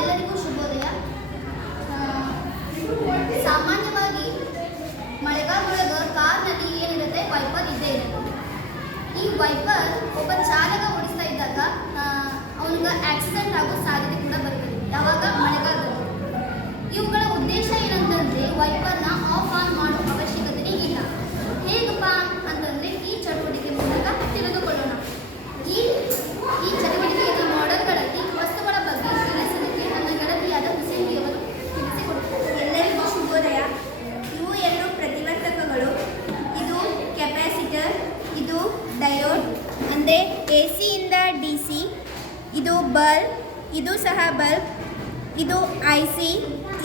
ಎಲ್ಲರಿಗೂ ಶುಭೋದಯ. ಸಾಮಾನ್ಯವಾಗಿ ಮಳೆಗಾಲದೊಳಗೆ ಕಾರ್ನಲ್ಲಿ ಏನಿರುತ್ತೆ, ವೈಪರ್ ಇದ್ದೇ ಇರುತ್ತೆ. ಈ ವೈಪರ್ ಒಬ್ಬ ಚಾಲಕ ಓಡಿಸ್ತಾ ಇದ್ದಾಗ ಅವನಿಗೆ ಆಕ್ಸಿಡೆಂಟ್ ಆಗೋ ಸಾಧ್ಯತೆ ಕೂಡ ಬರ್ತದೆ, ಯಾವಾಗ ಮಳೆಗಾಲದಲ್ಲಿ. ಇವುಗಳ ಉದ್ದೇಶ ಏನಂತಂದರೆ ವೈಪರ್ನ ಆಫ್ ಆನ್ ಮಾಡೋ ಅವಶ್ಯಕತೆ ಇಲ್ಲ. ಹೇಗಪ್ಪ ಅಂತಂದರೆ ಈ ಚಟುವಟಿಕೆ ಮೂಲಕ ತಿಳಿದುಕೊಳ್ಳೋಣ. ಈ ಚಟುವಟಿಕೆಯ ಮಾಡೆಲ್ಗಳಲ್ಲಿ ವಸ್ತುಗಳ ಬಗ್ಗೆ ತಿಳಿಸಲಿಕ್ಕೆ ನನ್ನ ಗೆಳತಿಯಾದ ಹುಸೇನಿಯವರು ತಿಳಿಸಿಕೊಡುತ್ತಾರೆ. ಎಲ್ಲರಿಗೂ ಶುಭೋದಯ. ಇವು ಎರಡು ಪ್ರತಿವರ್ತಕಗಳು. ಇದು ಕೆಪಾಸಿಟರ್, ಇದು ಡಯೋಡ್ ಅಂದರೆ AC ಇಂದ DC. ಇದು ಬಲ್ಬ್, ಇದು ಸಹ ಬಲ್ಬ್. ಇದು IC,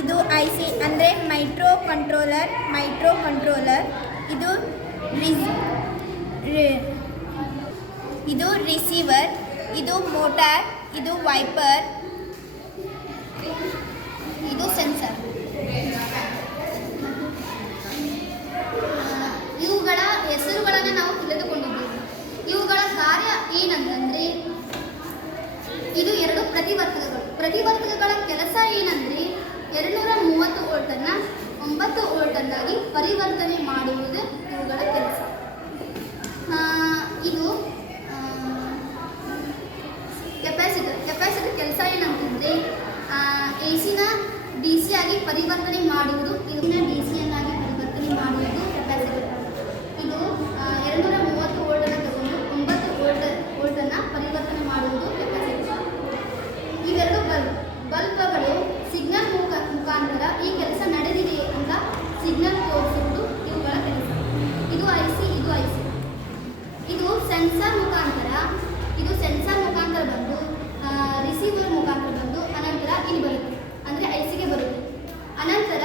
ಇದು IC ಅಂದರೆ ಮೈಕ್ರೋ ಕಂಟ್ರೋಲರ್. ಇದು ರಿಸೀವರ್, ಇದು ಮೋಟಾರ್, ಇದು ವೈಪರ್, ಇದು ಸೆನ್ಸರ್. ಇವುಗಳ ಹೆಸರುಗಳನ್ನು ನಾವು ತಿಳಿದುಕೊಂಡಿದ್ದೇವೆ. ಇವುಗಳ ಕಾರ್ಯ ಏನಂತಂದರೆ, ಇದು ಎರಡು ಪ್ರತಿವರ್ತಕಗಳ ಕೆಲಸ ಏನಂದರೆ 230 ವೋಲ್ಟನ್ನು 9 ವೋಲ್ಟನ್ನಾಗಿ ಪರಿವರ್ತನೆ ಮಾಡುವುದು ಇವುಗಳ ಕೆಲಸ. ಇದು ಕೆಪಾಸಿಟರ್ ಕೆಲಸ ಏನಂತಂದರೆ AC-ನ DC ಆಗಿ ಪರಿವರ್ತನೆ ಮಾಡುವುದು. ಇದನ್ನ DC-ಯನ್ನಾಗಿ ಪರಿವರ್ತನೆ ಮಾಡುವುದು ಕೆಪಾಸಿಟರ್. ಇದು 230 ವೋಲ್ಟನ್ನು ತಗೊಂಡು 9 ವೋಲ್ಟನ್ನು ಪರಿವರ್ತನೆ ಮಾಡುವುದು ಕೆಪಾಸಿಟರ್. ಇವೆರಡು ಬಲ್ಬ್ಗಳು ಸಿಗ್ನಲ್ ಮುಖಾಂತರ ಈ ಕೆಲಸ ನಡೆದಿದೆ ಅಂತ ಸಿಗ್ನಲ್ ತೋರಿಸುವುದು ಇವುಗಳ ಕೆಲಸ. ಇದು IC. ಇದು ಸೆನ್ಸರ್ ಮುಖಾಂತರ ಬಂದು ರಿಸೀವರ್ ಮುಖಾಂತರ ಬಂದು ಅನಂತರ ಇಲ್ಲಿ ಬರುತ್ತೆ, ಅಂದರೆ IC-ಗೆ ಬರುತ್ತೆ. ಅನಂತರ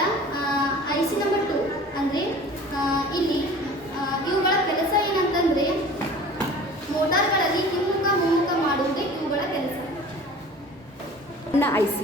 IC ನಂಬರ್ 2 ಅಂದರೆ ಇಲ್ಲಿ ಇವುಗಳ ಕೆಲಸ ಏನಂತಂದರೆ ಮೋಟಾರ್ಗಳಲ್ಲಿ ಹಿಮ್ಮುಖ ಮುಮ್ಮುಖ ಮಾಡುವುದೇ ಇವುಗಳ ಕೆಲಸ. IC